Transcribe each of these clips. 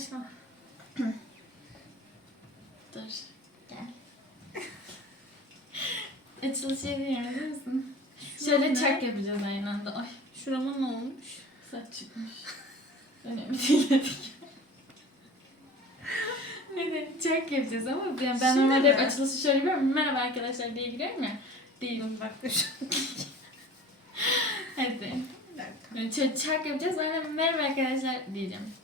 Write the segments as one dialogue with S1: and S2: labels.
S1: Başla.
S2: Dur. Gel. Açılış yapıyorum değil misin? Şöyle çak yapacağız aynı anda. Ay
S1: Şurama ne olmuş?
S2: saç çıkmış. Önemli değil hadi. Hadi çak yapacağız ama ben, ben
S1: Şimdi
S2: normalde hep açılışı şöyle yapıyorum. Merhaba arkadaşlar diye giriyorum ya. Değilim.
S1: Bak dur.
S2: Hadi. Ç- çak yapacağız. Ben de merhaba arkadaşlar diyeceğim.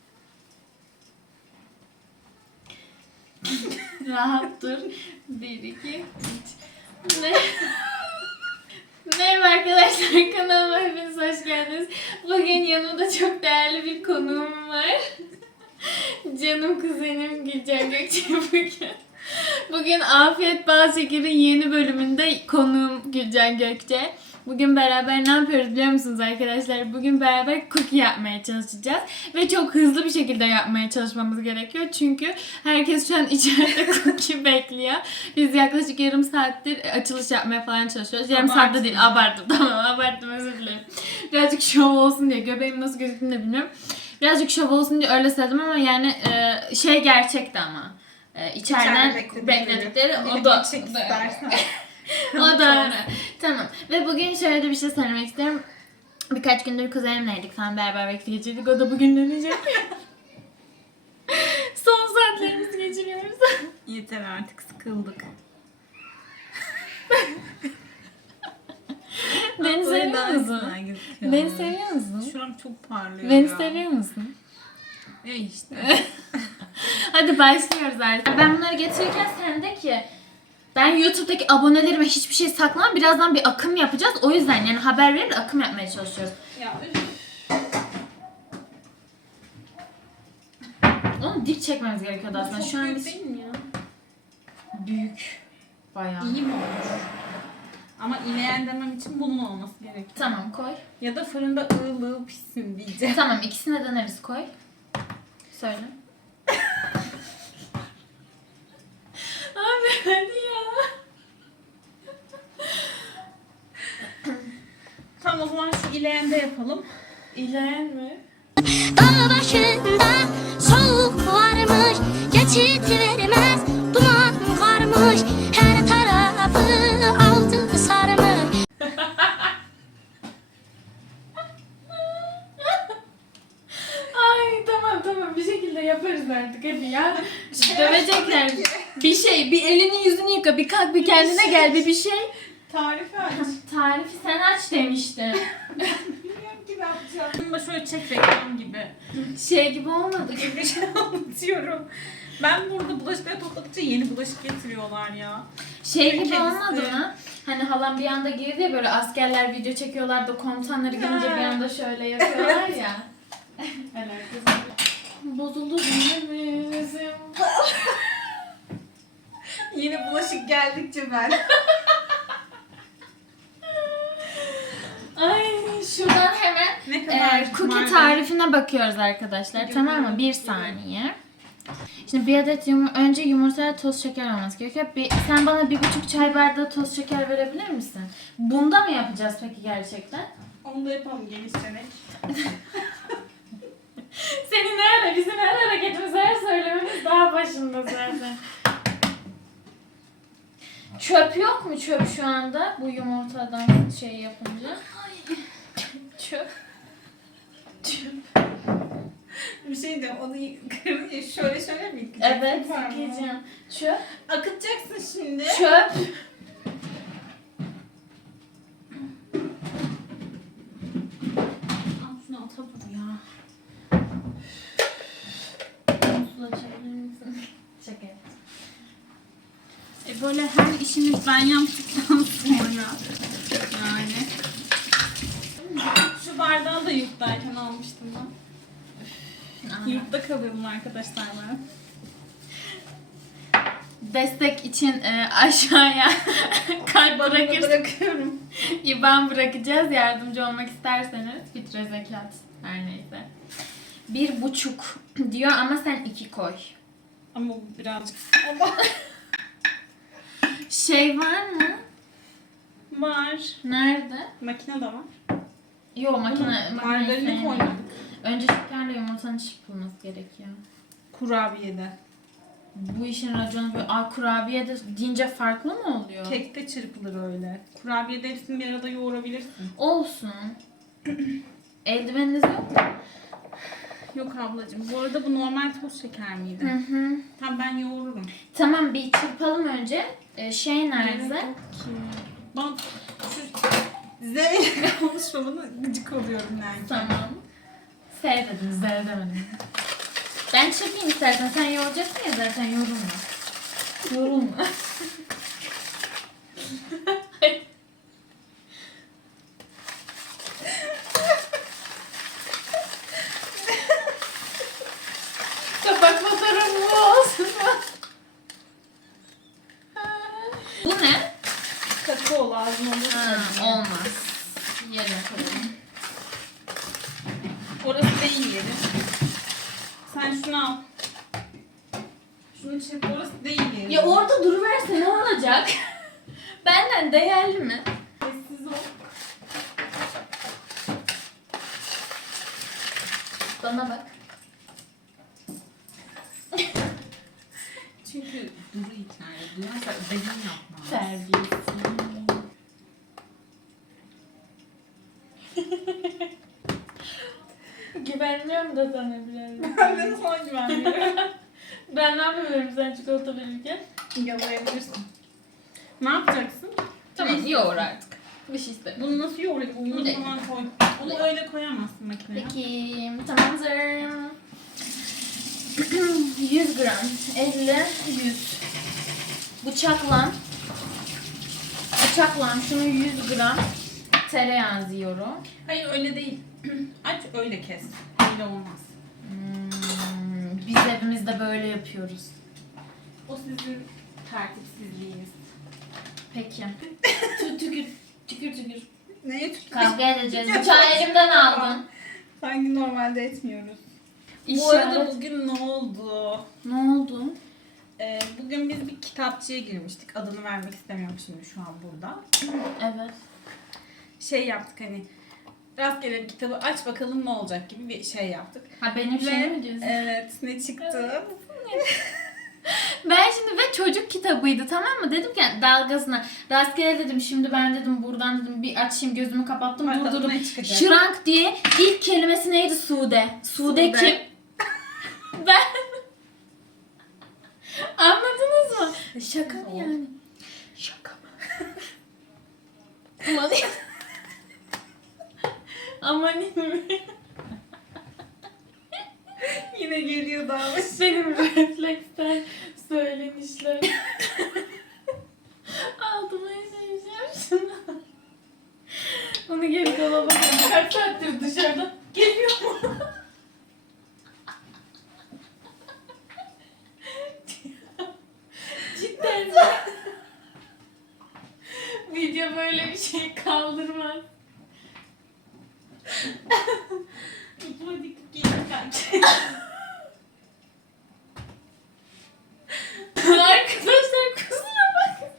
S2: Rahat dur. Bir, iki, üç. Ne? Merhaba arkadaşlar kanalıma hepiniz hoş geldiniz. Bugün yanımda çok değerli bir konuğum var. Canım kuzenim Gülcan Gökçe bugün. Bugün Afiyet Bal Şeker'in yeni bölümünde konuğum Gülcan Gökçe. Bugün beraber ne yapıyoruz biliyor musunuz arkadaşlar? Bugün beraber cookie yapmaya çalışacağız. Ve çok hızlı bir şekilde yapmaya çalışmamız gerekiyor. Çünkü herkes şu an içeride cookie bekliyor. Biz yaklaşık yarım saattir açılış yapmaya falan çalışıyoruz. Yarım
S1: Abarttın.
S2: saatte değil abarttım. Tamam abarttım özür dilerim. Birazcık şov olsun diye. Göbeğim nasıl gözüktüğünü de bilmiyorum. Birazcık şov olsun diye öyle söyledim ama yani e, şey gerçekti ama. E, içeriden bekledikleri
S1: Bir
S2: o da. o öyle. Tamam. Ve bugün şöyle de bir şey söylemek istiyorum. Birkaç gündür kuzenimleydik falan beraber vakit geçirdik. O da bugün dönecek. Son saatlerimizi geçiriyoruz.
S1: Yeter artık sıkıldık.
S2: Beni seviyor musun? Beni seviyor musun?
S1: Şuram çok parlıyor
S2: Beni
S1: ya.
S2: seviyor musun?
S1: E işte.
S2: Hadi başlıyoruz artık. Ben bunları getirirken sen de ki ben YouTube'daki abonelerime hiçbir şey saklamam. Birazdan bir akım yapacağız. O yüzden yani haber verip akım yapmaya çalışıyoruz.
S1: ya üf.
S2: Onu dik çekmemiz gerekiyordu aslında. Şu an
S1: büyük
S2: biz
S1: değil mi ya?
S2: büyük. Bayağı.
S1: İyi mi olur? Ama ineyen demem için bunun olması gerekiyor.
S2: Tamam koy.
S1: Ya da fırında ığıl pişsin diyeceğim.
S2: Tamam ikisine deneriz koy. Söyle. Abi hadi ya.
S1: Tamam o zaman şu ileyen de yapalım.
S2: İleyen mi?
S3: Dağ başında soğuk varmış Geçit vermez duman karmış Her tarafı altı sarmış
S2: Ay tamam tamam bir şekilde yaparız artık hadi ya. Dövecekler. Bir şey bir elini yüzünü yıka bir kalk bir kendine gel bir bir şey.
S1: Tarifi aç.
S2: Tarifi sen aç demiştin.
S1: Bunu da şöyle çek reklam gibi.
S2: Şey gibi olmadı.
S1: Bir şey anlatıyorum. Ben burada bulaşıkları topladıkça yeni bulaşık getiriyorlar ya.
S2: Şey gibi
S1: Ülkemizde.
S2: olmadı mı? Hani halam bir anda girdi ya böyle askerler video çekiyorlar da komutanları gelince bir anda şöyle yapıyorlar ya. Alakası. Bozuldu bizim
S1: Yeni bulaşık geldikçe ben.
S2: Ay şuradan
S1: Ne kadar
S2: Ee, cookie
S1: malzeme-
S2: tarifine bakıyoruz arkadaşlar. Tamam mı? Bir saniye. Şimdi bir adet yum önce yumurtaya toz şeker olması gerekiyor. Bir, sen bana bir buçuk çay bardağı toz şeker verebilir misin? Bunda mı yapacağız peki gerçekten?
S1: Onu da yapalım genişlemek.
S2: Senin her bizim her hareketimiz her söylememiz daha başında zaten. Çöp yok mu çöp şu anda bu yumurtadan şey yapınca? Çöp.
S1: Bir şey de onu kırınca şöyle şöyle mi yıkacaksın?
S2: Evet,
S1: Var mı?
S2: yıkayacağım. Çöp.
S1: Akıtacaksın şimdi.
S2: Çöp.
S1: Al şunu atalım ya.
S2: Şaka yaptım.
S1: E böyle her işini ben yaptıktan sonra yani. Şu bardağı da yurttayken almıştım ben. Yurtta kalıyordum arkadaşlar ben.
S2: Destek için e, aşağıya kalp bırakırız.
S1: bırakıyorum.
S2: İban bırakacağız. Yardımcı olmak isterseniz. Fitre zekat. Her neyse. Bir buçuk diyor ama sen iki koy.
S1: Ama bu birazcık ama
S2: Şey var mı?
S1: var.
S2: Nerede?
S1: Makine de var.
S2: Yok makine.
S1: Margarini
S2: sevmiyorum.
S1: koymadık.
S2: Önce şekerle yumurtanın çırpılması gerekiyor.
S1: Kurabiyede.
S2: Bu işin raconu böyle Aa, kurabiye de deyince farklı mı oluyor?
S1: Kekte çırpılır öyle. Kurabiyede hepsini bir arada yoğurabilirsin.
S2: Olsun. Eldiveniniz yok mu?
S1: Yok ablacığım. Bu arada bu normal toz şeker miydi?
S2: Hı hı.
S1: Tamam ben yoğururum.
S2: Tamam bir çırpalım önce. Ee, şey
S1: Gerek
S2: nerede?
S1: yok ki. Ben şu Z konuşma bana gıcık oluyorum yani.
S2: Tamam. S dedin, Z. Ben çırpayım istersen. Sen yoğuracaksın ya zaten yorulma. Yorulma. Kapak fotoğrafı bu olsun. bu ne?
S1: Kakao lazım olur.
S2: Ha, olmaz. Yerine koyalım.
S1: Orası değil yeri. Sen şunu al. Şunu çırp orası değil yeri.
S2: Ya orada duruverse ne olacak? Benden değerli mi?
S1: Sessiz ol.
S2: Bana bak.
S1: Çünkü duru içeride. Duyarsa ödevini yapmaz.
S2: Terbiyesiz. Güvenmiyorum da sana biraz.
S1: Ben de sana güvenmiyorum.
S2: Ben ne yapıyorum sen çikolata verirken?
S1: Yalayabilirsin. Ne yapacaksın?
S2: Tamam yoğur artık. Bir şey istemiyorum.
S1: Bunu nasıl yoğurayım? Bunu falan koy. Onu öyle koyamazsın makineye.
S2: Peki tamamdır. 100 gram, 50, 100. Bıçakla, bıçakla şunu 100 gram tereyağı yiyorum.
S1: Hayır öyle değil. Aç öyle kes. Öyle olmaz.
S2: Hmm, biz evimizde böyle yapıyoruz.
S1: O sizin tertipsizliğiniz.
S2: Peki. Tü tükür, tükür tükür.
S1: Neye tükür?
S2: Kavga edeceğiz. Bıçağı elimden aldın.
S1: Sanki normalde etmiyoruz. Bu arada bugün ne oldu?
S2: Ne oldu?
S1: Ee, bugün biz bir kitapçıya girmiştik. Adını vermek istemiyorum şimdi şu an burada.
S2: Evet.
S1: Şey yaptık hani rastgele bir kitabı aç bakalım ne olacak gibi bir şey yaptık.
S2: Ha benim şey mi diyorsun?
S1: evet ne çıktı?
S2: Ben şimdi ve çocuk kitabıydı tamam mı? Dedim ki dalgasına rastgele dedim şimdi ben dedim buradan dedim bir açayım gözümü kapattım
S1: Bakalım
S2: durdurdum. Şrank diye ilk kelimesi neydi? Sude. Sude,
S1: Sude.
S2: kim? ben. Anladınız mı? Şaka mı yani? Şaka mı? Aman Aman
S1: Yine geliyor daha.
S2: benim refleksler söylenişler. Altıma işeyeceğim şunu. Onu geri dolaba koy. Kaç saattir dışarıda geliyor mu? Cidden mi? Video böyle bir şey kaldırmaz.
S1: Hadi gelin kaç.
S2: Arkadaşlar kusura bakın.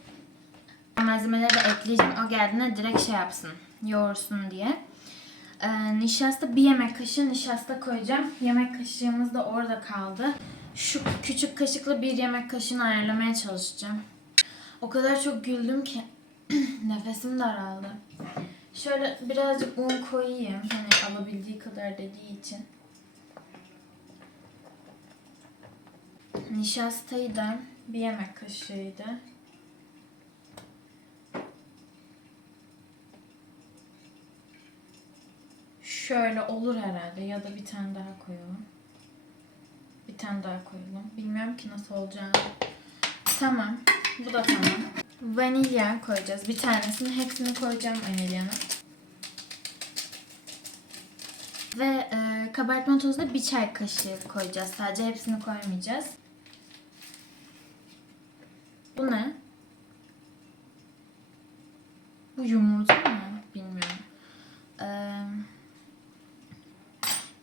S2: Malzemeleri de ekleyeceğim. O geldiğinde direkt şey yapsın. Yoğursun diye. Ee, nişasta bir yemek kaşığı nişasta koyacağım. Yemek kaşığımız da orada kaldı. Şu küçük kaşıkla bir yemek kaşığını ayarlamaya çalışacağım. O kadar çok güldüm ki nefesim daraldı. Şöyle birazcık un koyayım. Hani alabildiği kadar dediği için. Nişastayı da bir yemek kaşığıydı. Şöyle olur herhalde ya da bir tane daha koyalım. Bir tane daha koyalım. Bilmiyorum ki nasıl olacağını. Tamam. Bu da tamam. Vanilya koyacağız. Bir tanesini hepsini koyacağım vanilyanın. Ve e, kabartma tozu da bir çay kaşığı koyacağız. Sadece hepsini koymayacağız. Bu ne? Bu yumurta mı? Bilmiyorum. Ee,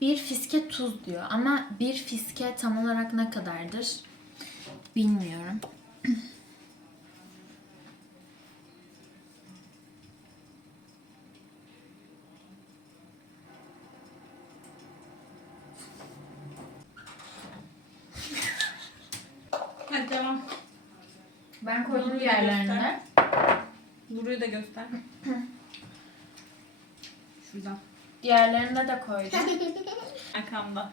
S2: bir fiske tuz diyor ama bir fiske tam olarak ne kadardır? Bilmiyorum. Ben koydum
S1: Bunu da
S2: diğerlerine.
S1: Göster. Şuradan.
S2: Diğerlerine de koydum.
S1: Arkamda.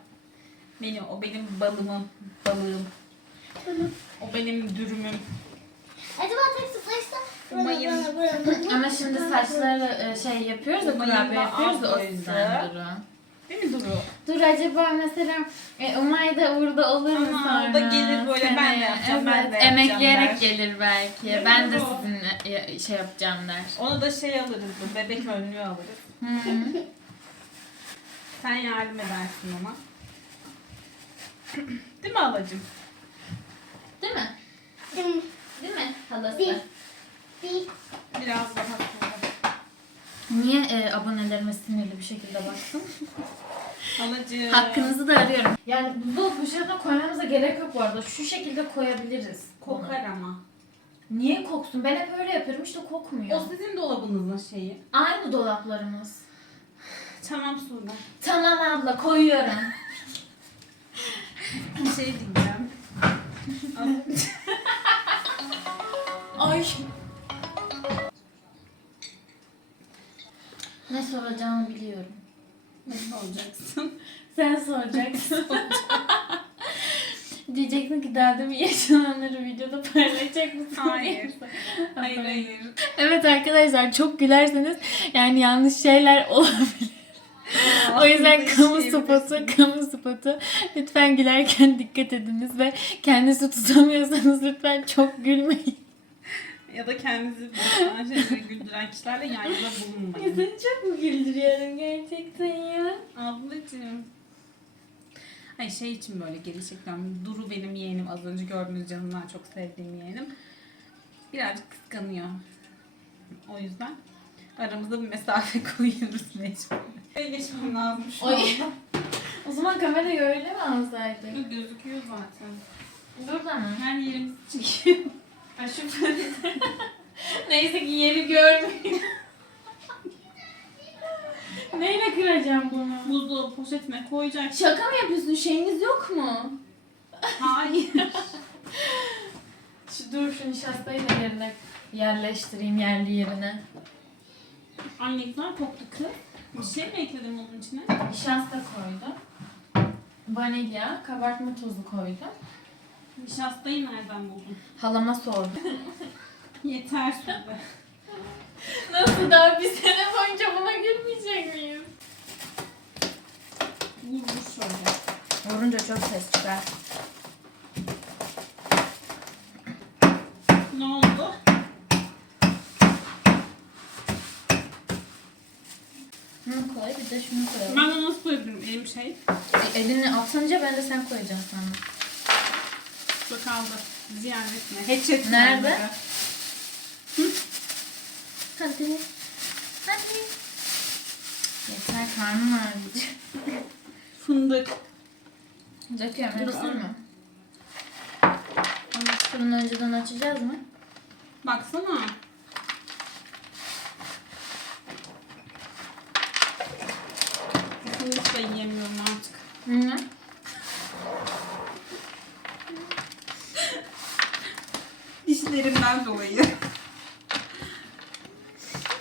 S1: Benim, o benim balımım, balığım. O benim dürümüm.
S3: Acaba tek zıplayışta
S1: Umayım.
S2: Ama şimdi saçları e, şey yapıyoruz da
S1: Umay'ın
S2: kurabiye
S1: da
S2: yapıyoruz da o
S1: ablası.
S2: yüzden Duru.
S1: Değil mi Duru?
S2: Dur acaba mesela e, Umay da burada olur mu
S1: Ama
S2: sonra?
S1: o da gelir böyle, ben de
S2: Seneye?
S1: yapacağım, ben
S2: evet,
S1: de yapacağım
S2: Emekleyerek
S1: der.
S2: gelir belki.
S1: Değil mi
S2: ben de
S1: Duru?
S2: sizinle e, şey yapacağım der.
S1: Ona da şey alırız, bu bebek önlüğü alırız.
S2: Hı.
S1: Sen yardım edersin ona. Değil mi halacığım?
S2: Değil mi? Değil mi halası?
S3: Değil. Bir
S1: Biraz daha sonra.
S2: Niye e, abonelerime sinirli bir şekilde baktın?
S1: Halacığım.
S2: Hakkınızı da arıyorum. Yani buzdolabı poşetine koymamıza gerek yok bu arada. Şu şekilde koyabiliriz.
S1: Kokar ama.
S2: Niye koksun? Ben hep öyle yapıyorum işte kokmuyor.
S1: O sizin dolabınızın şeyi.
S2: Aynı dolaplarımız.
S1: Tamam Suda.
S2: Tamam abla koyuyorum.
S1: Bir şey diyeceğim.
S2: Ay. Ne soracağımı biliyorum.
S1: Nasıl olacaksın?
S2: Sen soracaksın. Diyeceksin ki demin yaşananları videoda paylaşacak mısın?
S1: Hayır. Hayır hayır.
S2: Evet arkadaşlar çok gülerseniz yani yanlış şeyler olabilir. o yüzden kamu spotu, kamu spotu. Lütfen gülerken dikkat ediniz ve kendinizi tutamıyorsanız lütfen çok gülmeyin.
S1: Ya da kendinizi bozan şeyleri güldüren kişilerle yan yana bulunmayın.
S2: Seni çok mu güldürüyorum gerçekten ya?
S1: Ablacığım. Ay şey için böyle çekiyorum. Duru benim yeğenim. Az önce gördüğünüz canımdan çok sevdiğim yeğenim. Birazcık kıskanıyor. O yüzden aramızda bir mesafe koyuyoruz mecbur. Geçmem lazım şu
S2: Oy.
S1: anda.
S2: O zaman kamerayı öyle mi alsaydık?
S1: Gözüküyor zaten.
S2: Burada mı?
S1: Her yerimiz çıkıyor.
S2: Ha şu Neyse ki yeri görmeyeyim. Neyle kıracağım bunu?
S1: Buzdolabı poşetine koyacak.
S2: Şaka mı yapıyorsun? Şeyiniz yok mu?
S1: Hayır.
S2: Şu dur şu nişastayı da yerine yerleştireyim yerli yerine.
S1: Anne güzel koktu kız. Bir şey mi ekledin onun içine?
S2: Nişasta koydum. Vanilya, kabartma tozu koydum.
S1: Nişastayı nereden buldun?
S2: Halama sordum.
S1: Yeter Sude.
S2: Nasıl daha bir sene boyunca buna gülmeyecek miyiz?
S1: Vur vur şöyle.
S2: Vurunca çok ses çıkar.
S1: Ne oldu?
S2: Bunu koy bir de şunu koyalım.
S1: Ben de nasıl koyabilirim elim şey?
S2: E, elini atınca ben de sen koyacaksın sandım.
S1: Şu kaldı. Ziyan etme. Hiç etme.
S2: Nerede?
S1: onları.
S2: Hadi. Hadi. Yeter karnım ağrıyacak.
S1: Fındık.
S2: Döküyorum hepsini mi? Ama fırını önceden açacağız mı?
S1: Baksana. Fındık da yiyemiyorum artık.
S2: Hı.
S1: Dişlerimden dolayı.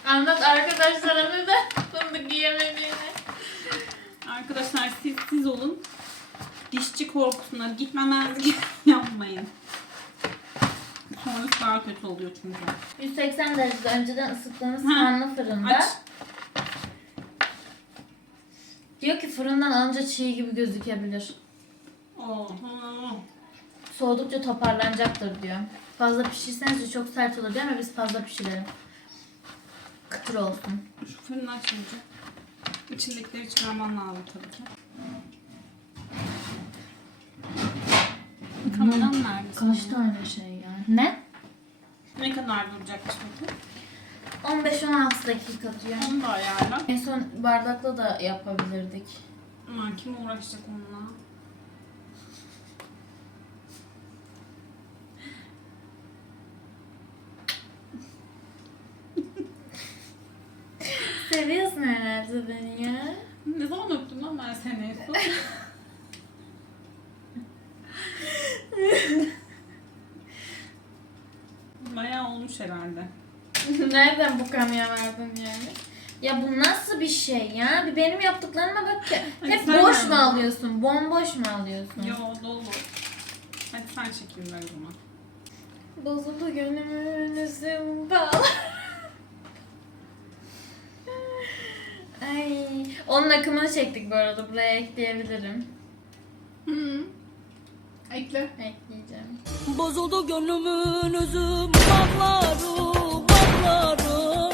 S2: Anlat arkadaşlara neden fındık yiyemediğini.
S1: Arkadaşlar siz siz olun. Dişçi korkusuna gitmemezlik yapmayın. Sonrası daha kötü oluyor çünkü.
S2: 180 derecede önceden ısıttığımız
S1: Ha,
S2: fanlı fırında.
S1: Aç.
S2: Diyor ki fırından alınca çiğ gibi gözükebilir.
S1: Oho.
S2: Soğudukça toparlanacaktır diyor. Fazla pişirseniz de çok sert olur diyor ama biz fazla pişirelim. Kıtır olsun.
S1: Şu fırını aç önce. İçindekileri çıkarman lazım tabii ki. Kameram nerede?
S2: Kaç
S1: senin?
S2: tane şey ya? Ne?
S1: Ne kadar duracakmış peki?
S2: 15-16 dakika diyor.
S1: Onu da ayarla.
S2: En son bardakla da yapabilirdik.
S1: Aman kim uğraşacak onunla?
S2: Seviyorsun herhalde beni ya.
S1: Ne zaman öptüm lan ben seni en son? olmuş herhalde.
S2: Nereden bu kanıya vardın yani? Ya bu nasıl bir şey ya? Bir benim yaptıklarıma bak ki.
S1: Hadi
S2: Hep
S1: sen
S2: boş
S1: yani.
S2: mu alıyorsun? Bomboş mu alıyorsun?
S1: Yo dolu. Hadi sen çekin ver o zaman.
S2: Bozuldu gönlümün üzüm bağlı. Ay, onun akımını çektik bu arada. Buraya ekleyebilirim.
S1: Hı. Ekle.
S2: Ekleyeceğim.
S4: Bozuldu gönlümün üzüm bağları bağları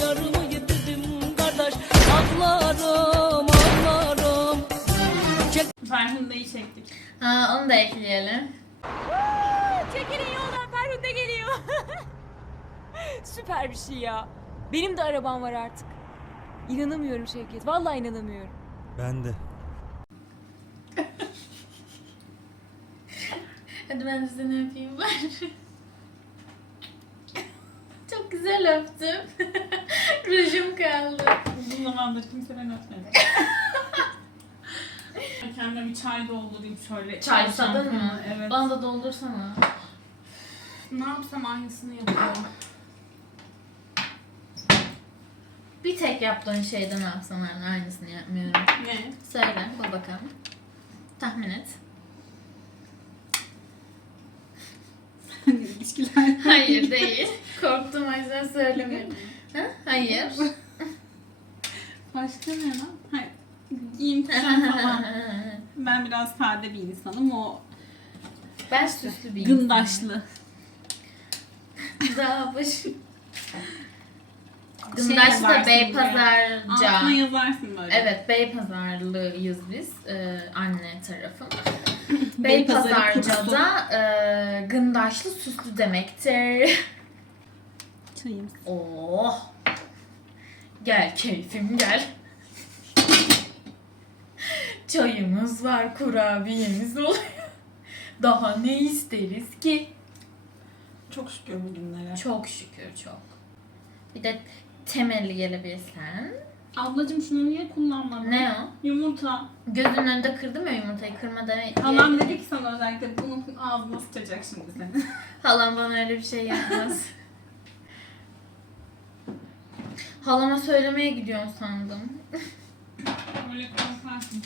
S4: Yarımı yitirdim kardeş ağlarım ağlarım
S1: Ferhunde'yi çektik.
S2: Ha, onu da ekleyelim.
S4: Çekilin yoldan Ferhunde geliyor Süper bir şey ya Benim de arabam var artık İnanamıyorum Şevket vallahi inanamıyorum
S5: Ben de.
S2: Hadi ben de seni öpeyim bari. Çok güzel öptüm. Rujum kaldı.
S1: Uzun zamandır kimse ben ötmedi. Ben Kendime bir çay doldurayım şöyle.
S2: Çay sadın mı?
S1: Evet.
S2: Bana da doldursana.
S1: Ne yapsam aynısını yapıyorum.
S2: Bir tek yaptığın şeyden ben aynısını yapmıyorum.
S1: Ne?
S2: Söyle, bul bakalım. Tahmin et.
S1: İlişkiler.
S2: Hayır değil. Korktum o yüzden söylemiyorum. Ha? Hayır.
S1: Başka ne lan? Hayır. Giyim kuşam falan. Ben biraz sade bir insanım. O
S2: ben süslü bir insanım.
S1: gındaşlı.
S2: Daha baş.
S1: Şey
S2: da Beypazarca.
S1: Altına yazarsın böyle.
S2: Evet, Beypazarlıyız biz. Ee, anne tarafım.
S1: Beypazarı
S2: Beypazarca'da e, gındaşlı süslü demektir.
S1: Çayım.
S2: Oh. Gel keyfim gel. Çayımız var, kurabiyemiz oluyor. Daha ne isteriz ki?
S1: Çok şükür bugünlere.
S2: Çok şükür çok. Bir de temelli gelebilsen.
S1: Ablacım şunu niye kullanmadın?
S2: Ne o?
S1: Yumurta.
S2: Gözünün önünde kırdım ya yumurtayı. Kırmadan
S1: Halam dedi ki sana özellikle bunu ağzına sıçacak şimdi senin.
S2: Halam bana öyle bir şey yapmaz. Halama söylemeye gidiyorsun sandım.
S1: Öyle korkarsın.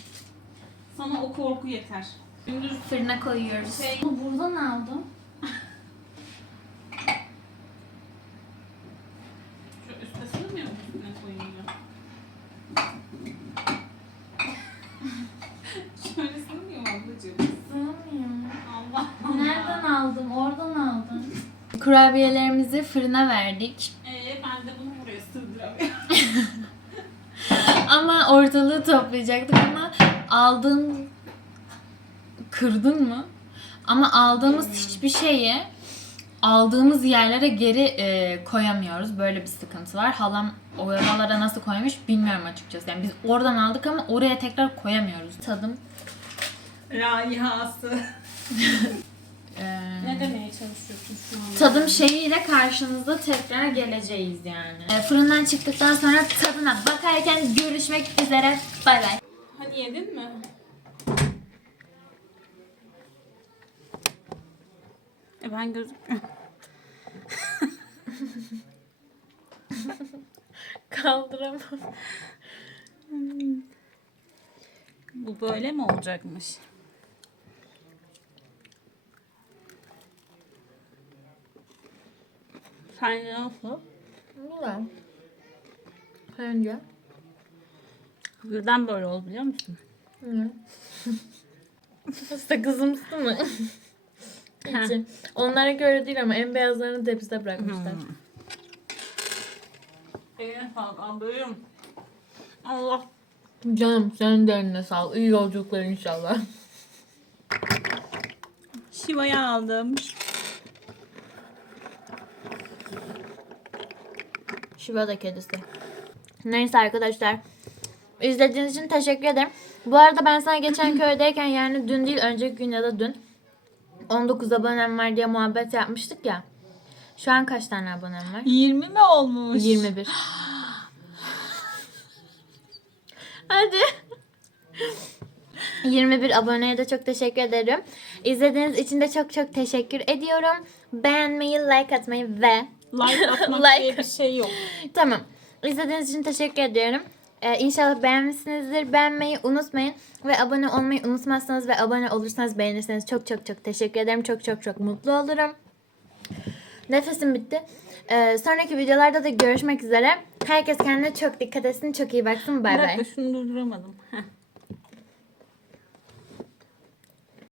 S1: Sana o korku yeter.
S2: Gündüz fırına koyuyoruz.
S1: Şey-
S2: buradan aldım.
S1: Şu üstte sığmıyor mu üstüne koyunca? Şöyle sığmıyor mu ablacığım?
S2: Sığmıyor.
S1: Allah Allah.
S2: Nereden aldın? Oradan aldın. Kurabiyelerimizi fırına verdik.
S1: Ee, ben de bunu buraya sığdıramıyorum.
S2: Ama ortalığı toplayacaktık ama aldığın... Kırdın mı? Ama aldığımız hiçbir şeyi aldığımız yerlere geri e, koyamıyoruz. Böyle bir sıkıntı var. Halam oralara nasıl koymuş bilmiyorum açıkçası. Yani biz oradan aldık ama oraya tekrar koyamıyoruz. Tadım.
S1: Rayihası.
S2: e,
S1: Ne demeye çalışıyorsun şu an?
S2: Tadım şeyiyle karşınızda tekrar geleceğiz yani. E, fırından çıktıktan sonra tadına bakarken görüşmek üzere. Bay bay.
S1: Hadi yedin mi? E ben gözükmüyorum.
S2: Kaldıramam.
S1: Bu böyle mi olacakmış? Sence nasıl?
S2: Güzel. Sence?
S1: Birden böyle oldu biliyor musun?
S2: Hı. Sakızımsı mı? İçi. Onlara göre değil ama en beyazlarını tepside bırakmışlar.
S1: Eline sağlık ablacığım. Allah.
S2: Canım senin de eline sağlık. İyi yolculuklar inşallah.
S1: Şiva'yı aldım.
S2: Şiva da kedisi. Neyse arkadaşlar. İzlediğiniz için teşekkür ederim. Bu arada ben sana geçen köydeyken yani dün değil önceki gün ya da dün 19 abonem var diye muhabbet yapmıştık ya. Şu an kaç tane abonem var?
S1: 20 mi olmuş?
S2: 21. Hadi. 21 aboneye de çok teşekkür ederim. İzlediğiniz için de çok çok teşekkür ediyorum. Beğenmeyi, like atmayı ve
S1: Like atmak
S2: Like.
S1: diye bir şey yok.
S2: Tamam. İzlediğiniz için teşekkür ediyorum. Ee, inşallah beğenmişsinizdir. Beğenmeyi unutmayın. Ve abone olmayı unutmazsanız ve abone olursanız beğenirseniz çok çok çok teşekkür ederim. Çok çok çok mutlu olurum. Nefesim bitti. Ee, sonraki videolarda da görüşmek üzere. Herkes kendine çok dikkat etsin. Çok iyi baksın. Bay bay.
S1: şunu durduramadım.